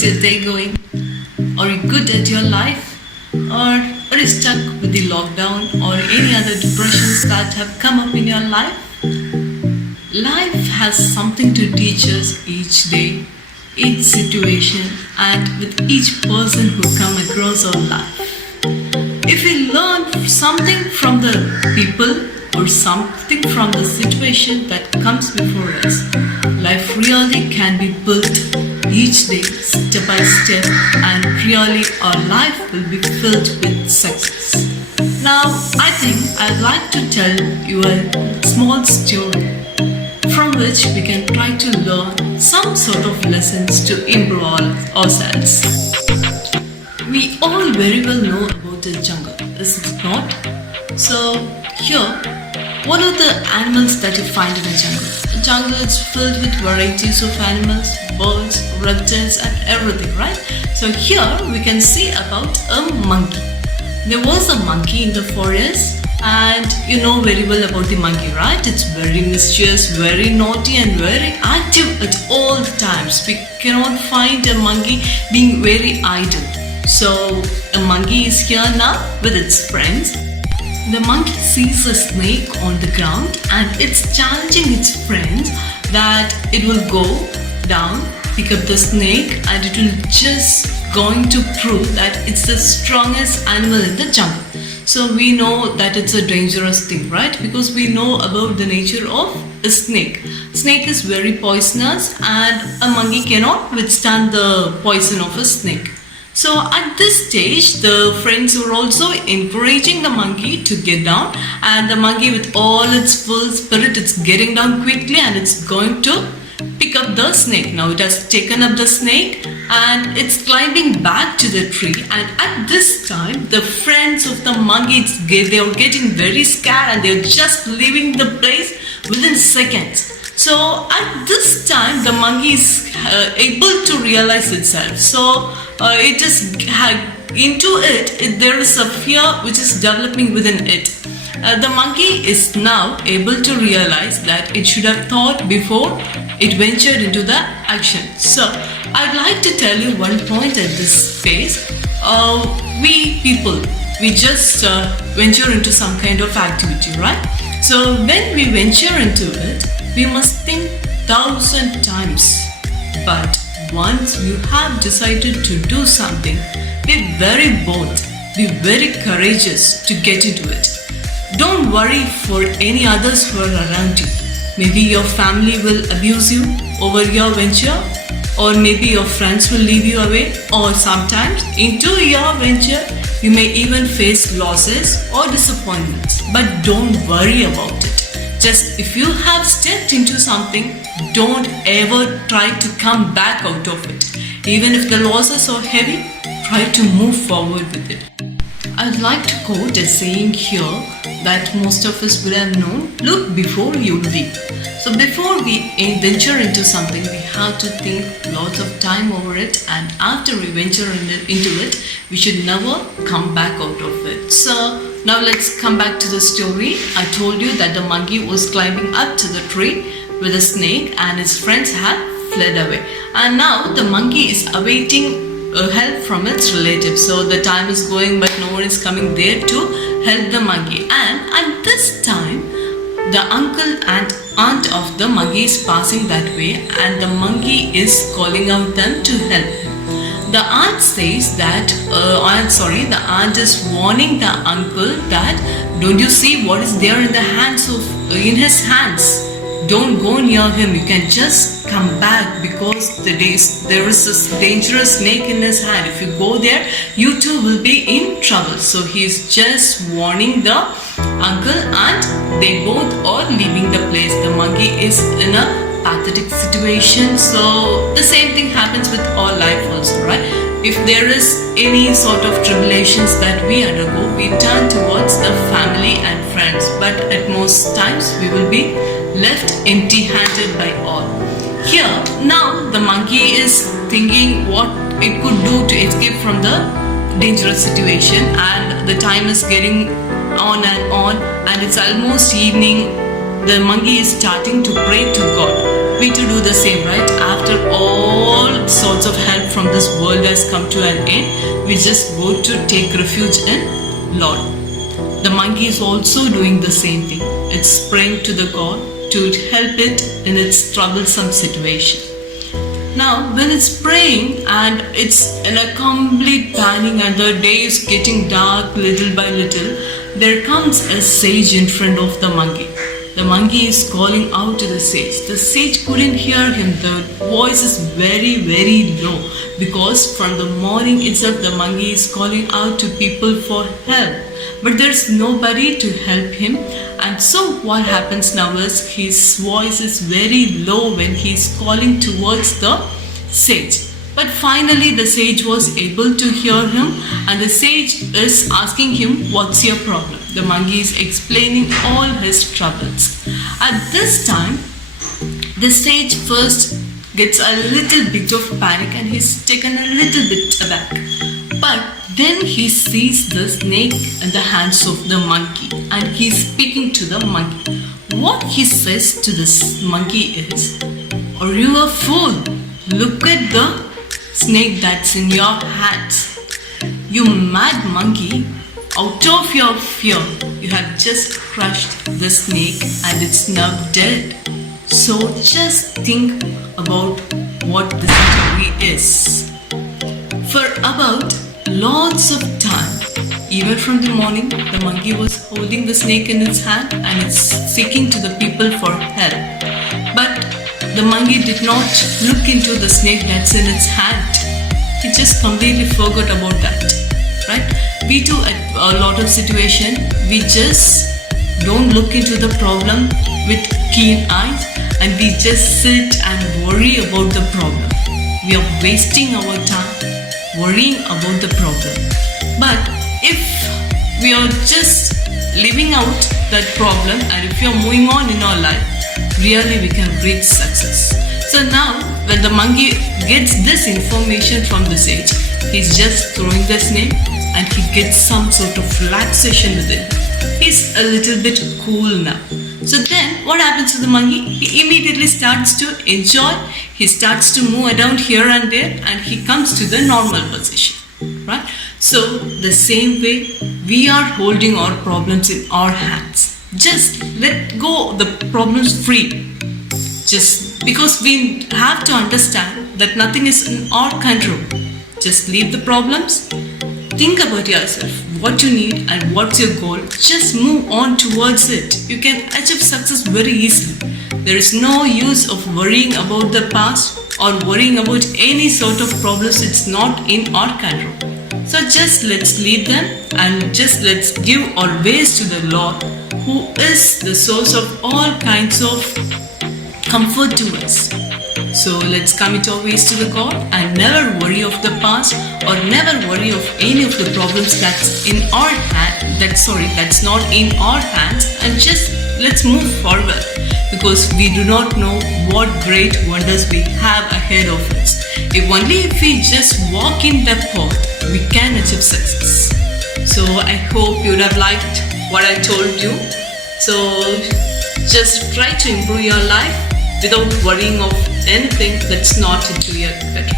How's your day going? Are you good at your life? Or are you stuck with the lockdown or any other depressions that have come up in your life? Life has something to teach us each day, each situation, and with each person who come across our life. If we learn something from the people or something from the situation that comes before us, life really can be built each day, step by step, and really our life will be filled with success. Now, I think I'd like to tell you a small story from which we can try to learn some sort of lessons to improve ourselves. We all very well know about the jungle, is it not? So, here, what are the animals that you find in the jungle? The jungle is filled with varieties of animals, birds, reptiles, and everything, right? So here we can see about a monkey. There was a monkey in the forest, and you know very well about the monkey, right? It's very mischievous, very naughty, and very active at all times. We cannot find a monkey being very idle. So a monkey is here now with its friends. The monkey sees a snake on the ground and it's challenging its friends that it will go down, pick up the snake, and it will just going to prove that it's the strongest animal in the jungle. So we know that it's a dangerous thing, right? Because we know about the nature of a snake. Snake is very poisonous and a monkey cannot withstand the poison of a snake. So at this stage, the friends were also encouraging the monkey to get down, and the monkey with all its full spirit, it's getting down quickly and it's going to pick up the snake. Now it has taken up the snake and it's climbing back to the tree, and at this time, the friends of the monkey, they are getting very scared and they're just leaving the place within seconds. So at this time, the monkey is able to realize itself. So it is there is a fear which is developing within it. The monkey is now able to realize that it should have thought before it ventured into the action. So I'd like to tell you one point at this phase. We people, we just venture into some kind of activity, right? So when we venture into it, we must think 1,000 times. But once you have decided to do something, be very bold, be very courageous to get into it. Don't worry for any others who are around you. Maybe your family will abuse you over your venture, or maybe your friends will leave you away, or sometimes into your venture you may even face losses or disappointments. But don't worry about it. Just if you have stepped into something, don't ever try to come back out of it. Even if the losses are heavy, try to move forward with it. I'd like to quote a saying here that most of us would have known: look before you leap. So before we venture into something, we have to think lots of time over it, and after we venture into it, we should never come back out of it. So now let's come back to the story. I told you that the monkey was climbing up to the tree with a snake and his friends had fled away. And now the monkey is awaiting help from its relatives. So the time is going but no one is coming there to help the monkey. And at this time, the uncle and aunt of the monkey is passing that way, and the monkey is calling out them to help him. The aunt says that, the aunt is warning the uncle that, don't you see what is there in in his hands? Don't go near him. You can just come back because there is this dangerous snake in his hand. If you go there, you too will be in trouble. So he's just warning the uncle, and they both are leaving the place. The monkey is in a pathetic situation. So the same thing happens with all life also, right? If there is any sort of tribulations that we undergo, we turn towards the family and friends, but at most times we will be left empty-handed by all. Here, now the monkey is thinking what it could do to escape from the dangerous situation, and the time is getting on, and it's almost evening. The monkey is starting to pray to God. we to do the same, right? After all sorts of help from this world has come to an end, we just go to take refuge in Lord. The monkey is also doing the same thing. It's praying to the God to help it in its troublesome situation. Now, when it's praying and it's in a complete panic and the day is getting dark little by little, there comes a sage in front of the monkey. The monkey is calling out to the sage. The sage couldn't hear him. The voice is very, very low because from the morning itself the monkey is calling out to people for help. But there's nobody to help him. And so what happens now is his voice is very low when he's calling towards the sage. But finally the sage was able to hear him, and the sage is asking him, what's your problem? The monkey is explaining all his troubles. At this time, the sage first gets a little bit of panic and he's taken a little bit aback. But then he sees the snake in the hands of the monkey and he's speaking to the monkey. What he says to this monkey is, are you a fool? Look at the snake that's in your hands. You mad monkey, out of your fear, you have just crushed the snake and it's now dead. So just think about what the story is. For about lots of time, even from the morning, the monkey was holding the snake in its hand and it's seeking to the people for help. But the monkey did not look into the snake that's in its hand. He just completely forgot about that, right? We too, at a lot of situation, we just don't look into the problem with keen eyes and we just sit and worry about the problem. We are wasting our time worrying about the problem. But if we are just living out that problem and if we are moving on in our life, really we can reach success. So now when the monkey gets this information from the sage, he's just throwing the snake and he gets some sort of relaxation with it. He's a little bit cool now. So then what happens to the monkey? He immediately starts to enjoy. He starts to move around here and there and he comes to the normal position, right? So the same way we are holding our problems in our hands. Just let go the problems free. Just because we have to understand that nothing is in our control. Just leave the problems. Think about yourself, what you need and what's your goal. Just move on towards it. You can achieve success very easily. There is no use of worrying about the past or worrying about any sort of problems. It's not in our control. So just let's leave them and just let's give our ways to the Lord, who is the source of all kinds of comfort to us. So let's commit our ways to the God and never worry of the past or never worry of any of the problems that's in our hand. That's not in our hands, and just let's move forward because we do not know what great wonders we have ahead of us. If we just walk in that path, we can achieve success. So I hope you would have liked what I told you. So just try to improve your life without worrying of anything that's not into your better.